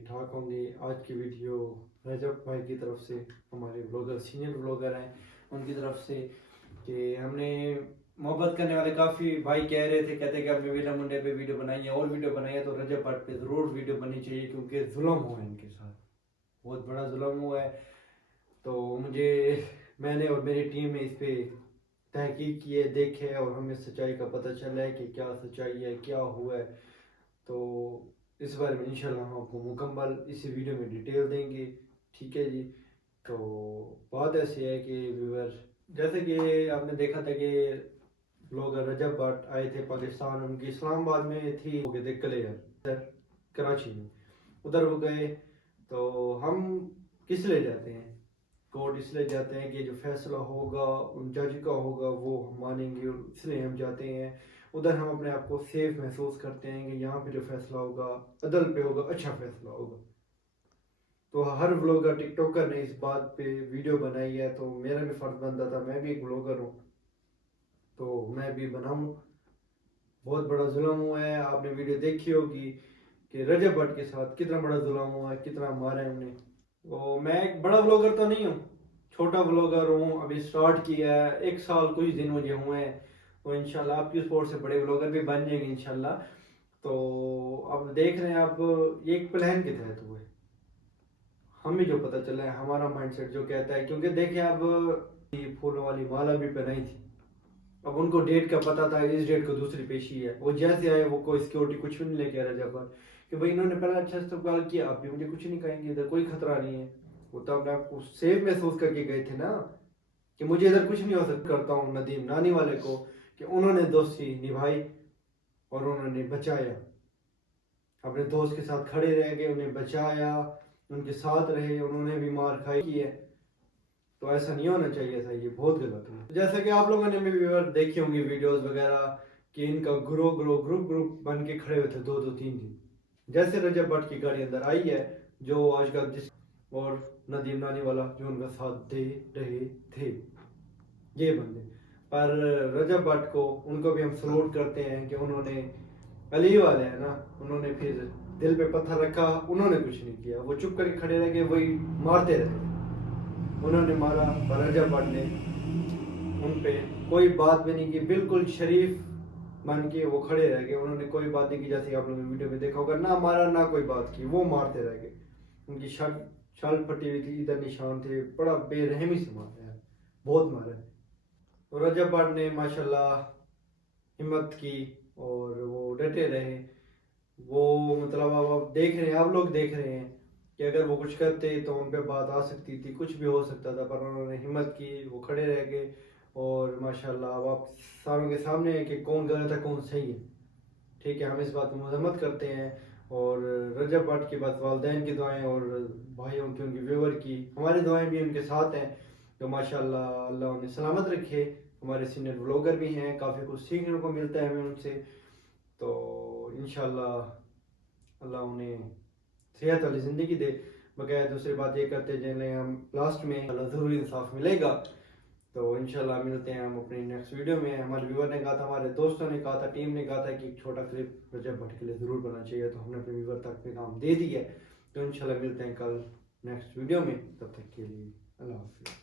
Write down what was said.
ठीक ठाक होंगे। आज की वीडियो रजब भाई की तरफ से, हमारे ब्लॉगर सीनियर ब्लॉगर हैं, उनकी तरफ से कि हमने मोहब्बत करने वाले काफ़ी भाई कह रहे थे, कहते कि आपने वीरा मुंडे पे वीडियो बनाई है और वीडियो बनाई है, तो रजब भट्ट पे ज़रूर वीडियो बननी चाहिए क्योंकि जुल्म हुआ है इनके साथ, बहुत बड़ा जुल्म हुआ है। तो मैंने और मेरी टीम ने इस पे तहकीक की है, देखे है और हमें सच्चाई का पता चला है कि क्या सच्चाई है, क्या हुआ है। तो इस बारे में इंशाल्लाह हम आपको मुकम्मल इसी वीडियो में डिटेल देंगे, ठीक है जी। तो बात ऐसी है कि व्यूअर, जैसे कि आपने देखा था कि ब्लॉगर रजब भट्ट आए थे पाकिस्तान, उनकी इस्लामाबाद में थी, हो गए थे कलेर कराची में, उधर वो गए। तो हम किस लिए जाते हैं कोर्ट? इसलिए जाते हैं कि जो फैसला होगा उन जज का होगा वो हम मानेंगे, इसलिए हम जाते हैं उधर। हम अपने आप को सेफ महसूस करते हैं कि यहाँ पे जो फैसला होगा अदल पे होगा, अच्छा फैसला होगा। तो हर ब्लॉगर टिकटॉकर ने इस बात पे वीडियो बनाई है, तो मेरा भी फर्ज बनता था, मैं भी एक ब्लॉगर हूँ तो मैं भी बनाऊँ। बहुत बड़ा जुल्म हुआ है, आपने वीडियो देखी होगी कि रजब भट्ट के साथ कितना बड़ा जुल्म हुआ है, कितना मारा है उन्हें। तो मैं एक बड़ा ब्लॉगर तो नहीं हूँ, छोटा ब्लॉगर हूँ, अभी स्टार्ट किया है, 1 साल कुछ दिन मुझे हुए हैं। तो इंशाल्लाह आपकी सपोर्ट से बड़े ब्लॉगर भी बन जाएंगे इंशाल्लाह। तो अब देख रहे हैं, अब ये एक प्लान के तहत हुए, हमें जो पता चला है, हमारा माइंडसेट जो कहता है, क्योंकि देखिए अब ये फूलों वाली माला भी पहनाई थी, अब उनको डेट का पता था, इस डेट को दूसरी पेशी है। वो जैसे आए वो कोई सिक्योरिटी कुछ भी नहीं लेके आ रहा जब कि भाई इन्होंने पहले अच्छा इस्तेमाल किया, आप भी मुझे कुछ नहीं कहेंगे, इधर कोई खतरा नहीं है। वो तो अपने आपको सेफ महसूस करके गए थे ना कि मुझे इधर कुछ नहीं हो सकता। करता हूँ नदीम नानी वाले को कि उन्होंने दोस्ती निभाई और उन्होंने बचाया, अपने दोस्त के साथ खड़े रह गए, उन्हें बचाया, उनके साथ रहे, उन्होंने भी मार खाई की है। तो ऐसा नहीं होना चाहिए था, ये बहुत गलत है। जैसा कि आप लोगों ने भी देखी होंगी वीडियोस वगैरह कि इनका ग्रुप ग्रुप बन के खड़े हुए थे 2-2 3 दिन। जैसे रजब भट्ट की गाड़ी अंदर आई है, जो आजकल जिस और नदीम नानी वाला जो उनका साथ दे रहे थे ये बंदे। पर रजब भट्ट को, उनको भी हम सलूट करते हैं कि उन्होंने, अली वाले हैं ना, उन्होंने फिर दिल पे पत्थर रखा, उन्होंने कुछ नहीं किया, वो चुप करके खड़े रह गए, वही मारते रहे। उन्होंने मारा पर रजब भट्ट ने उन पे कोई बात भी नहीं की, बिल्कुल शरीफ बन के वो खड़े रह गए, उन्होंने कोई बात नहीं की। जैसे आप लोगों ने वीडियो में देखा होगा, ना मारा ना कोई बात की, वो मारते रह गए। उनकी शर्ट फटी हुई थी, इधर निशान थे, बड़ा बेरहमी से मारा है, बहुत मारा है। तो रजब भट्ट ने माशाल्लाह हिम्मत की और वो डटे रहे। वो मतलब अब आप देख रहे हैं, आप लोग देख रहे हैं कि अगर वो कुछ करते तो उन पे बात आ सकती थी, कुछ भी हो सकता था, पर उन्होंने हिम्मत की, वो खड़े रह गए। और माशाल्लाह अब आप सारों के सामने है कि कौन गलत है कौन सही है, ठीक है। हम इस बात में मजम्मत करते हैं और रजब भट्ट की बस वालदैन की दुआएं और भाइयों की, उनकी व्यूवर की, हमारी दुआएं भी उनके साथ हैं। तो माशाल्लाह अल्लाह उन्हें सलामत रखे। हमारे सीनियर ब्लॉगर भी हैं, काफ़ी कुछ सीखने को मिलता है हमें उनसे। तो इंशाल्लाह अल्लाह उन्हें सेहत वाली ज़िंदगी दे। बगैर दूसरी बात ये करते जिन्हें हम लास्ट में अल्लाह ज़रूर इंसाफ मिलेगा। तो इंशाल्लाह मिलते हैं हम अपनी नेक्स्ट वीडियो में। हमारे व्यूवर ने कहा था, हमारे दोस्तों ने कहा था, टीम ने कहा था कि एक छोटा क्लिप रजब भट्ट के लिए ज़रूर बनना चाहिए, तो हमने अपने व्यूवर तक पैगाम दे दिया है। तो इंशाल्लाह मिलते हैं कल नेक्स्ट वीडियो में, तब तक के लिए अल्लाह हाफिज़।